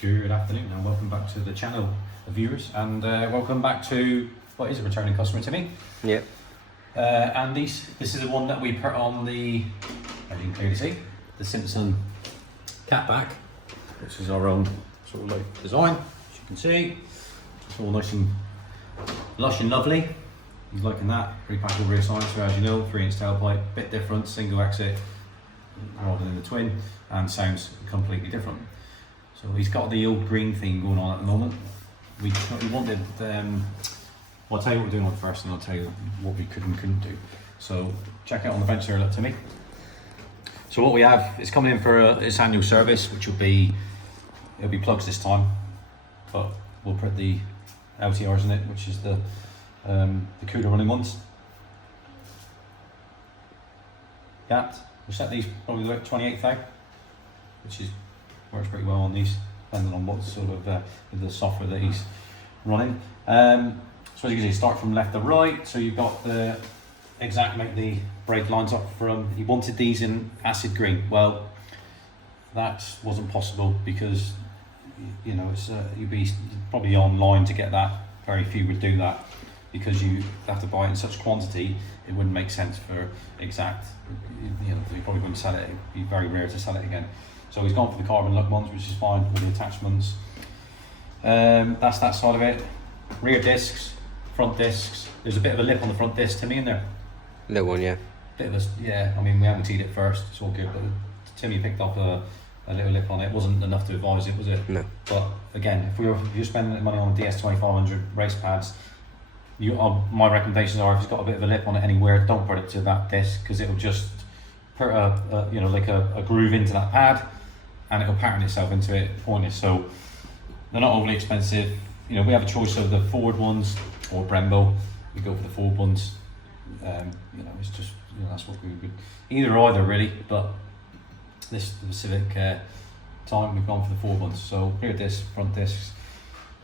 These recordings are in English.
Good afternoon and welcome back to the channel, viewers, and welcome back to what is a returning customer to me. Yep. Andy's. This is the one that we put on the, as you can clearly see, the Simpson catback, which is our own sort of like design. As you can see, it's all nice and lush and lovely. He's liking that. Repackable rear silencer, as you know, 3-inch tailpipe, bit different, single exit rather than the twin, and sounds completely different. So he's got the old green thing going on at the moment. We wanted, well, I'll tell you what we're doing on first and I'll tell you what we could and couldn't do. So check out on the bench there, look to me. So what we have is coming in for its annual service, which will be, it'll be plugs this time, but we'll put the LTRs in it, which is the cooler running ones. Yeah, we'll set these probably like 28th out, which is works pretty well on these, depending on what sort of with the software that he's running. So as you can see, start from left to right. So you've got the exact, make the brake lines up from. He wanted these in acid green. Well, that wasn't possible because you know it's you'd be probably online to get that. Very few would do that because you have to buy it in such quantity. It wouldn't make sense for exact. You know, you probably wouldn't sell it. It'd be very rare to sell it again. So he's gone for the carbon look ones, which is fine with the attachments. That's that side of it. Rear discs, front discs. There's a bit of a lip on the front disc, Timmy, in there. Little one, yeah. Bit of a, yeah. I mean, we haven't teed it first. It's all good, but Timmy picked up a little lip on it. It wasn't enough to advise it, was it? No. But again, if you're spending money on DS2500 race pads, my recommendations are if it's got a bit of a lip on it anywhere, don't put it to that disc because it'll just put a you know, like a groove into that pad, and it'll pattern itself into it. Pointless. So they're not overly expensive. You know, we have a choice of the Ford ones or Brembo. We go for the Ford ones. You know, it's just, you know, that's what we would either really. But this specific time we've gone for the Ford ones. So rear discs, front discs,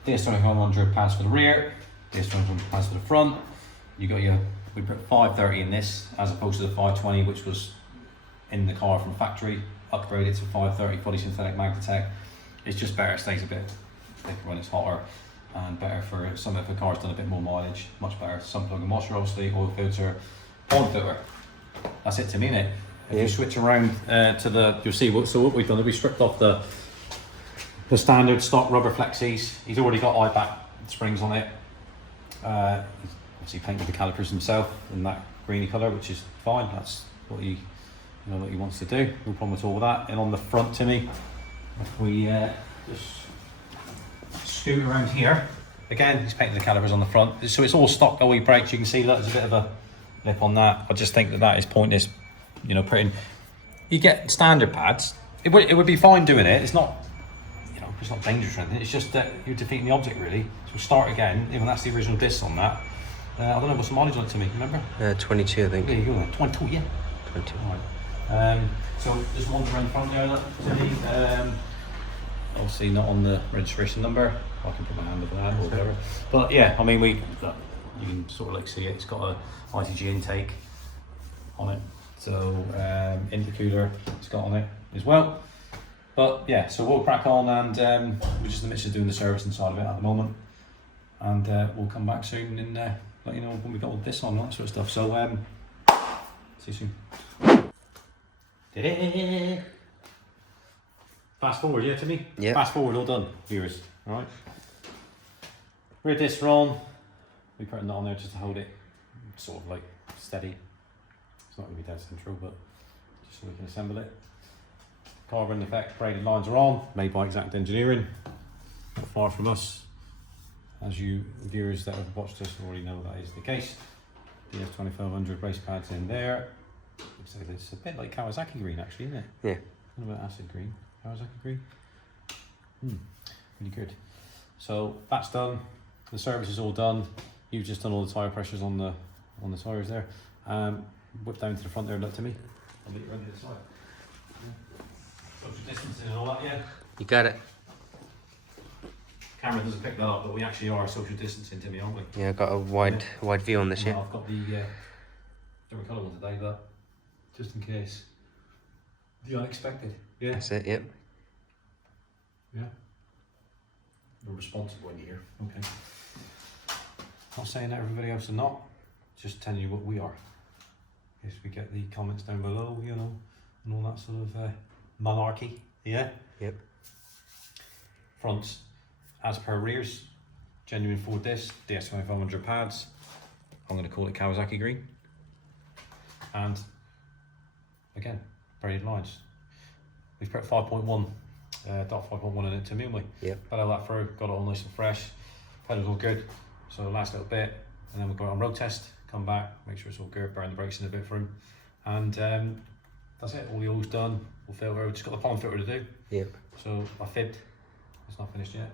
DS2500 pads for the rear, DS2500 pads for the front. You got your, we put 530 in this as opposed to the 520, which was in the car from factory. Upgraded to 530 fully synthetic Magnetek. It's just better, it stays a bit thicker when it's hotter, and better for some of the cars done a bit more mileage, much better. Sun plug and washer, obviously, oil filter, horn filter. That's it to me, innit? If you switch around to the, you'll see what, so what we've done is we stripped off the standard stock rubber flexies. He's already got IBAC springs on it. He's obviously painted the calipers himself in that greeny colour, which is fine. That's what he, you know, what he wants to do. No problem at all with that. And on the front, Timmy, if we just scoot around here, again, he's painted the calipers on the front. So it's all stock OE brakes. You can see that there's a bit of a lip on that. I just think that that is pointless. You know, putting, you get standard pads. It would be fine doing it. It's not, you know, it's not dangerous or anything. It's just that you're defeating the object really. So start again. Even that's the original disc on that. I don't know what's the mileage on it, Timmy. Remember? 22, I think. There you go. 22, yeah. 22. All right. So there's one around the front there, look, obviously not on the registration number. I can put my hand over that or whatever. But yeah, I mean, look, you can sort of like see it. It's got a ITG intake on it. So intercooler it's got on it as well. But yeah, so we'll crack on, and we're just in the midst of doing the service inside of it at the moment. And we'll come back soon and let you know when we've got all this on and that sort of stuff. So see you soon. Fast forward, yeah, Timmy? Yeah. Fast forward, all done, viewers. Alright. Rear discs are on. We put that on there just to hold it sort of like steady. It's not going to be dead central, but just so we can assemble it. Carbon effect braided lines are on, made by Exact Engineering. Not far from us. As you viewers that have watched us already know that is the case. DS2500 race pads in there. Looks like it's a bit like Kawasaki green actually, isn't it? Yeah. What about acid green? Kawasaki green? Really good. So that's done. The service is all done. You've just done all the tyre pressures on the tyres there. Whip down to the front there, look to me. I'll let you run to the side. Social distancing and all that, yeah? You got it. Camera doesn't pick that up, but we actually are social distancing, Timmy, aren't we? Yeah, I've got a wide view on this, yeah. I've got the different colour one today, but just in case. The unexpected. Yeah. That's it, yep. Yeah. we're responsible in here. Okay. Not saying that everybody else is not, just telling you what we are. Yes, we get the comments down below, you know, and all that sort of malarkey. Yeah. Yep. Fronts, as per rears, genuine Ford disc, DS2500 pads. I'm going to call it Kawasaki green. And again, braided lines. We've put 5.1, dot 5.1 in it to me, haven't we? Yep. Pedal that through, got it all nice and fresh. Pedals all good. So last little bit, and then we'll go on road test, come back, make sure it's all good, burn the brakes in a bit for him. And that's it, all the oil's done, all filter, just got the pollen filter to do. Yep. So I fibbed, it's not finished yet.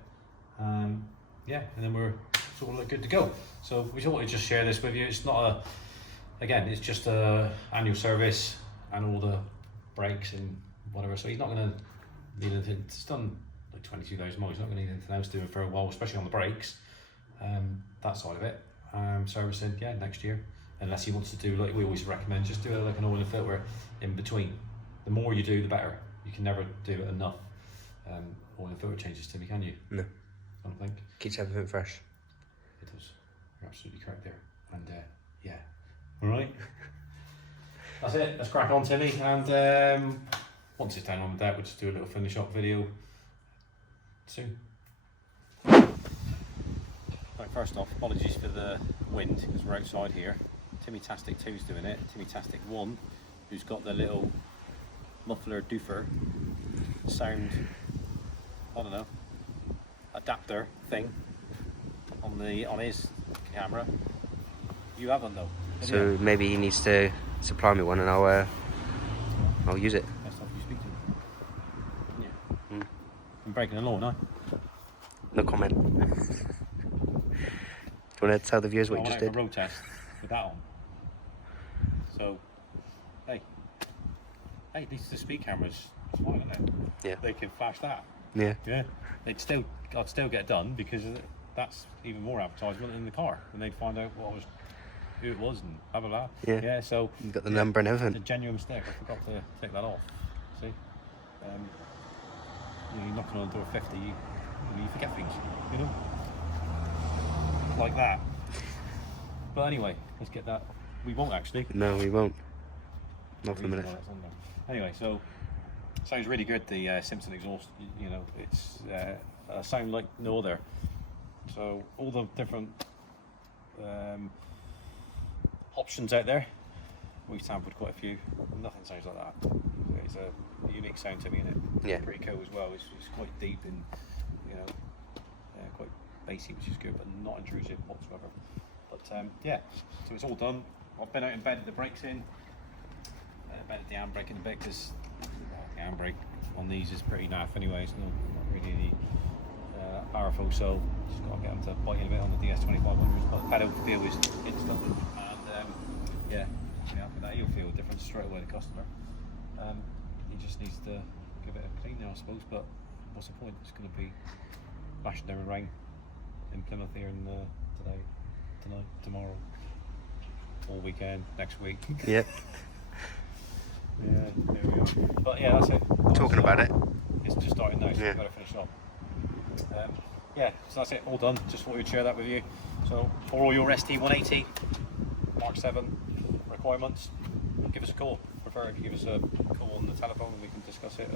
Yeah, and then we're sort of good to go. So we thought we'd just share this with you. It's not a, again, it's just a annual service and all the brakes and whatever. So he's not gonna need anything, it's done like 22,000 miles, he's not gonna need anything else doing for a while, especially on the brakes. That side of it. Servicing, yeah, next year, unless he wants to do, like we always recommend, just do like an oil and filter in between. The more you do, the better. You can never do it enough oil and filter changes, Timmy, can you? No. I don't think. Keeps everything fresh. It does. You're absolutely correct there. And yeah. Alright. That's it. Let's crack on, Timmy. And once it's down on the deck, we'll just do a little finish up video soon. Right, first off, apologies for the wind because we're outside here. Timmy Tastic 2's doing it. Timmy Tastic 1, who's got the little muffler doofer sound, I don't know, adapter thing on his camera. You haven't though. So maybe he needs to supply me one, and I'll use it. Best off you speak to him. Yeah. Mm. I'm breaking the law, no? No comment. Do you want to tell the viewers what you just did? A road test with that on. So, hey, these speed cameras, it's fine, isn't it? Yeah. They can flash that. Yeah. Yeah. I'd still get it done because that's even more advertisement in the car, and they'd find out who it was and blah blah blah. Yeah. Yeah. So You've got the number and it's everything. a genuine mistake. I forgot to take that off. See, you're knocking on the door 50. You forget things, you know. Like that. But anyway, let's get that. We won't actually. No, we won't. Not for a minute. Anyway, so sounds really good. The Simpson exhaust. You know, it's sound like no other. So all the different options out there. We've sampled quite a few. Nothing sounds like that. It's a unique sound to me, and it's Yeah. pretty cool as well. It's quite deep and quite bassy, which is good, but not intrusive whatsoever. But yeah, so it's all done. I've been out and bedded the brakes in, bedded the handbrake in a bit because the handbrake on these is pretty naff anyway. It's not really any powerful, so just got to get them to bite in a bit on the DS2500s. But the pedal feel is instant, and yeah, with that he'll feel a difference straight away. The customer, he just needs to give it a clean now, I suppose. But what's the point? It's going to be lashing down with rain in Plymouth here in today, tonight, tomorrow, all weekend, next week. Yeah. Yeah, there we are. But yeah, that's it. Talking about it. It's just starting now, so Yeah. we've got to finish it off. Yeah, so that's it, all done. Just thought we'd share that with you. So for all your ST180 Mark 7 requirements, give us a call. Prefer if you give us a call on the telephone and we can discuss it.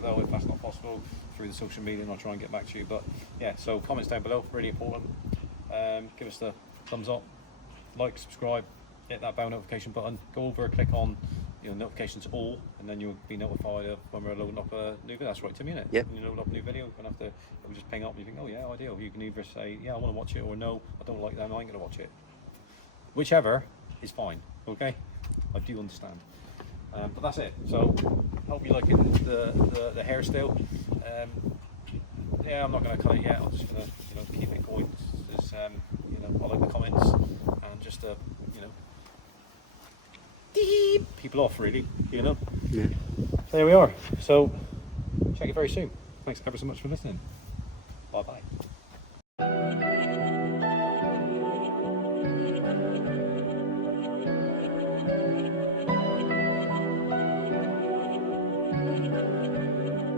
Though if that's not possible, through the social media, and I'll try and get back to you. But yeah, so comments down below, really important. Give us the thumbs up, like, subscribe, hit that bell notification button. Go over, click on notifications all, and then you'll be notified of when we're loading up a new video. That's right, Timmy, isn't it? Yep. When you load up a new video, you don't have to it'll just ping up and you think, oh yeah, ideal. You can either say, yeah, I want to watch it, or no, I don't like them, I ain't going to watch it. Whichever is fine, okay? I do understand. But that's it. So, hope you liking the hair still. Yeah, I'm not going to cut it yet. I'm just going to keep it going. It's, I like the comments and just people off really. Yeah. There we are. So check it very soon. Thanks ever so much for listening. Bye bye.